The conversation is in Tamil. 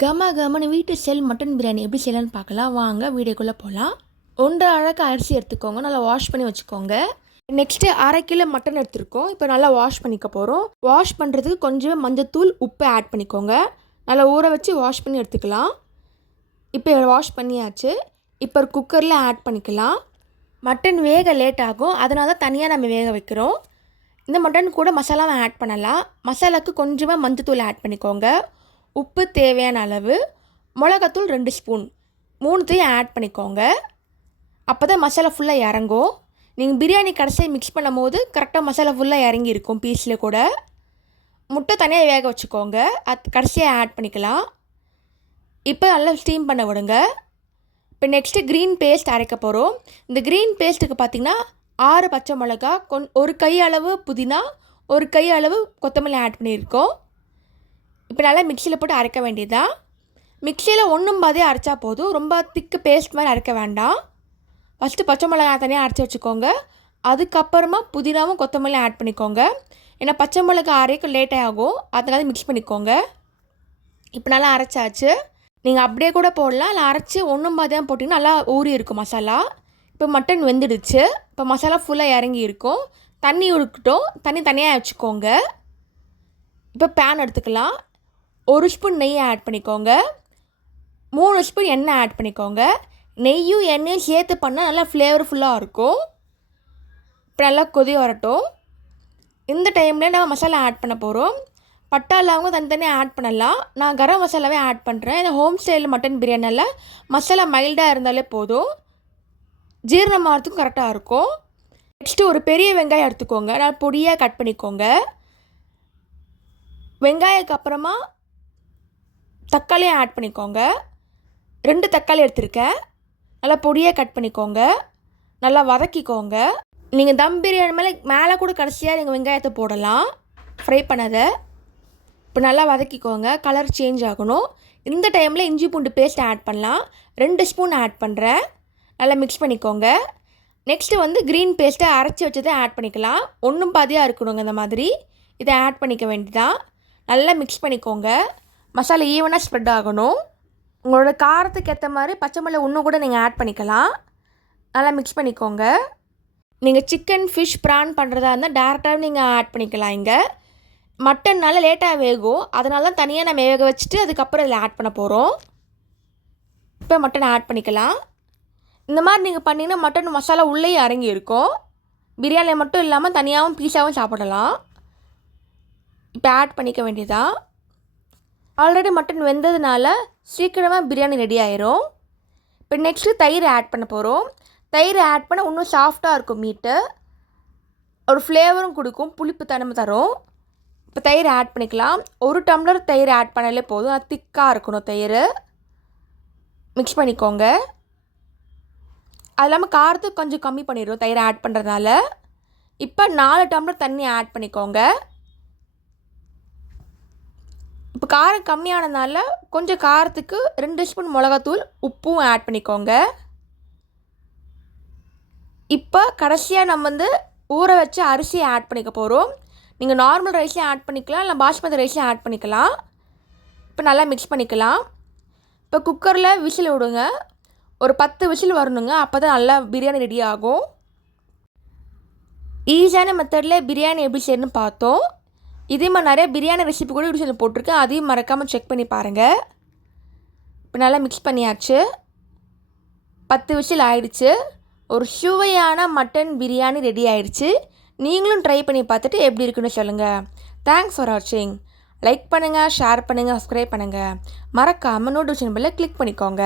கம கமன்னு வீட்டு ஸ்டைல் மட்டன் பிரியாணி எப்படி செய்யலான்னு பார்க்கலாம். வாங்க வீடியோக்குள்ளே போகலாம். 1.5 அழகு அரிசி எடுத்துக்கோங்க, நல்லா வாஷ் பண்ணி வச்சுக்கோங்க. நெக்ஸ்ட்டு 1/2 கிலோ மட்டன் எடுத்துருக்கோம். இப்போ நல்லா வாஷ் பண்ணிக்க போகிறோம். வாஷ் பண்ணுறதுக்கு கொஞ்சம் மஞ்சத்தூள், உப்பு ஆட் பண்ணிக்கோங்க. நல்லா ஊற வச்சு வாஷ் பண்ணி எடுத்துக்கலாம். இப்போ வாஷ் பண்ணியாச்சு. இப்போ ஒரு குக்கரில் ஆட் பண்ணிக்கலாம். மட்டன் வேக லேட் ஆகும், அதனால தான் தனியாக நம்ம வேக வைக்கிறோம். இந்த மட்டன் கூட மசாலாவை ஆட் பண்ணலாம். மசாலாவுக்கு கொஞ்சமாக மஞ்சத்தூள் ஆட் பண்ணிக்கோங்க. உப்பு தேவையான அளவு, மிளகாத்தூள் 2 ஸ்பூன், 3த்தையும் ஆட் பண்ணிக்கோங்க. அப்போ தான் மசாலா ஃபுல்லாக இறங்கும். நீங்கள் பிரியாணி கடைசியாக மிக்ஸ் பண்ணும் போது கரெக்டாக மசாலா ஃபுல்லாக இறங்கி இருக்கும் பீஸில் கூட. முட்டை தனியாக வேக வச்சுக்கோங்க, அது கடைசியாக ஆட் பண்ணிக்கலாம். இப்போ நல்லா ஸ்டீம் பண்ண விடுங்க. இப்போ நெக்ஸ்ட்டு க்ரீன் பேஸ்ட் அரைக்க போகிறோம். இந்த க்ரீன் பேஸ்ட்டுக்கு பார்த்திங்கன்னா 6 பச்சை மிளகா, ஒரு கை அளவு புதினா, ஒரு கை அளவு கொத்தமல்லி ஆட் பண்ணியிருக்கோம். இப்போ நல்லா மிக்சியில் போட்டு அரைக்க வேண்டியதுதான். மிக்சியில் ஒன்றும் பாதே அரைச்சா போதும், ரொம்ப திக்கு பேஸ்ட் மாதிரி அரைக்க வேண்டாம். ஃபஸ்ட்டு பச்சை மிளகா தனியாக அரைச்சி வச்சுக்கோங்க. அதுக்கப்புறமா புதினாவும் கொத்தமல்லியும் ஆட் பண்ணிக்கோங்க. ஏன்னா பச்சை மிளகா அரைக்க லேட்டே ஆகும், அதனால மிக்ஸ் பண்ணிக்கோங்க. இப்போ நல்லா அரைச்சாச்சு. நீங்கள் அப்படியே கூட போடலாம், இல்லை அரைச்சி ஒன்றும் பாதையாக போட்டிங்கன்னா நல்லா ஊறி இருக்கும் மசாலா. இப்போ மட்டன் வெந்துடுச்சு. இப்போ மசாலா ஃபுல்லாக இறங்கி இருக்கும். தண்ணி உடுக்கட்டும், தண்ணி தனியாக வச்சுக்கோங்க. இப்போ பேன் எடுத்துக்கலாம். 1 ஸ்பூன் நெய் ஆட் பண்ணிக்கோங்க. 3 ஸ்பூன் எண்ணெய் ஆட் பண்ணிக்கோங்க. நெய்யும் எண்ணெயும் சேர்த்து பண்ணால் நல்லா ஃப்ளேவர்ஃபுல்லாக இருக்கும். இப்போ நல்லா கொதி வரட்டும். இந்த டைமில் நம்ம மசாலா ஆட் பண்ண போகிறோம். பட்டா லவங்கம் தனித்தனியாக ஆட் பண்ணலாம். நான் கரம் மசாலாவே ஆட் பண்ணுறேன். இந்த ஹோம் ஸ்டைல் மட்டன் பிரியாணியில் மசாலா மைல்டாக இருந்தாலே போதும், ஜீரணமாகறதுக்கும் கரெக்டாக இருக்கும். நெக்ஸ்ட்டு ஒரு பெரிய வெங்காயம் எடுத்துக்கோங்க, நல்லா பொடியாக கட் பண்ணிக்கோங்க. வெங்காயத்துக்கு அப்புறமா தக்காளியும் ஆட் பண்ணிக்கோங்க. 2 தக்காளி எடுத்துருக்கேன், நல்லா பொடியாக கட் பண்ணிக்கோங்க. நல்லா வதக்கிக்கோங்க. நீங்கள் தம் பிரியாணி மேலே கூட கடைசியாக நீங்கள் வெங்காயத்தை போடலாம், ஃப்ரை பண்ணதை. இப்போ நல்லா வதக்கிக்கோங்க, கலர் சேஞ்ச் ஆகணும். இந்த டைமில் இஞ்சி பூண்டு பேஸ்ட் ஆட் பண்ணலாம். 2 ஸ்பூன் ஆட் பண்ணுறேன். நல்லா மிக்ஸ் பண்ணிக்கோங்க. நெக்ஸ்ட்டு க்ரீன் பேஸ்ட்டை அரைச்சி வச்சதை ஆட் பண்ணிக்கலாம். ஒன்றும் பாதியாக இருக்கணுங்க இந்த மாதிரி. இதை ஆட் பண்ணிக்க வேண்டியதான். நல்லா மிக்ஸ் பண்ணிக்கோங்க. மசாலா ஈவனாக ஸ்ப்ரெட் ஆகணும். உங்களோட காரத்துக்கு ஏற்ற மாதிரி பச்சை மிளகாய் இன்னும் கூட நீங்கள் ஆட் பண்ணிக்கலாம். நல்லா மிக்ஸ் பண்ணிக்கோங்க. நீங்கள் சிக்கன், ஃபிஷ், ப்ரான் பண்ணுறதா இருந்தால் டேரெக்டாக நீங்கள் ஆட் பண்ணிக்கலாம். இங்கே மட்டன்னால லேட்டாக வேகும், அதனால தான் தனியாக நம்ம வேக வச்சுட்டு அதுக்கப்புறம் இதில் ஆட் பண்ண போகிறோம். இப்போ மட்டன் ஆட் பண்ணிக்கலாம். இந்த மாதிரி நீங்கள் பண்ணிங்கன்னா மட்டன் மசாலா உள்ளேயே இறங்கி இருக்கும். பிரியாணியில் மட்டும் இல்லாமல் தனியாகவும் பீஸாகவும் சாப்பிடலாம். இப்போ ஆட் பண்ணிக்க வேண்டியதான். ஆல்ரெடி மட்டன் வெந்ததுனால சீக்கிரமாக பிரியாணி ரெடி ஆயிரும். இப்போ நெக்ஸ்ட்டு தயிர் ஆட் பண்ண போகிறோம். தயிர் ஆட் பண்ண இன்னும் சாஃப்டாக இருக்கும் மீட்டு, ஒரு ஃப்ளேவரும் கொடுக்கும், புளிப்பு தன்மை தரும். இப்போ தயிர் ஆட் பண்ணிக்கலாம். 1 டம்ளர் தயிர் ஆட் பண்ணாலே போதும், அது திக்காக இருக்கணும் தயிர். மிக்ஸ் பண்ணிக்கோங்க. அது இல்லாமல் காரத்துக்கு கொஞ்சம் கம்மி பண்ணிடும் தயிர் ஆட் பண்ணுறதுனால. இப்போ 4 டம்ளர் தண்ணி ஆட் பண்ணிக்கோங்க. இப்போ காரம் கம்மியானதுனால கொஞ்சம் காரத்துக்கு 2 ஸ்பூன் மிளகாத்தூள், உப்பும் ஆட் பண்ணிக்கோங்க. இப்போ கடைசியாக நம்ம ஊற வச்சு அரிசியை ஆட் பண்ணிக்க போகிறோம். நீங்கள் நார்மல் ரைஸ்லேயும் ஆட் பண்ணிக்கலாம், இல்லை பாஸ்மதி ரைஸ்லேயும் ஆட் பண்ணிக்கலாம். இப்போ நல்லா மிக்ஸ் பண்ணிக்கலாம். இப்போ குக்கரில் விசில் விடுங்க. ஒரு 10 விசில் வரணுங்க, அப்போ தான் நல்லா பிரியாணி ரெடி ஆகும். ஈஸியான மெத்தடில் பிரியாணி எப்படி செய்யணும்னு பார்த்தோம். இதே மாதிரி நிறைய பிரியாணி ரெசிபி கூட யூடியூப்பில் போட்டிருக்கேன், அதையும் மறக்காமல் செக் பண்ணி பாருங்கள். இப்போ நல்லா மிக்ஸ் பண்ணியாச்சு. 10 விசில் ஆயிடுச்சு. ஒரு சுவையான மட்டன் பிரியாணி ரெடி ஆயிடுச்சு. நீங்களும் ட்ரை பண்ணி பார்த்துட்டு எப்படி இருக்குன்னு சொல்லுங்கள். தேங்க்ஸ் ஃபார் வாட்சிங். லைக் பண்ணுங்கள், ஷேர் பண்ணுங்கள், சப்ஸ்கிரைப் பண்ணுங்கள். மறக்காமல் நோட்டிஃபிகேஷன் பெல்லை கிளிக் பண்ணிக்கோங்க.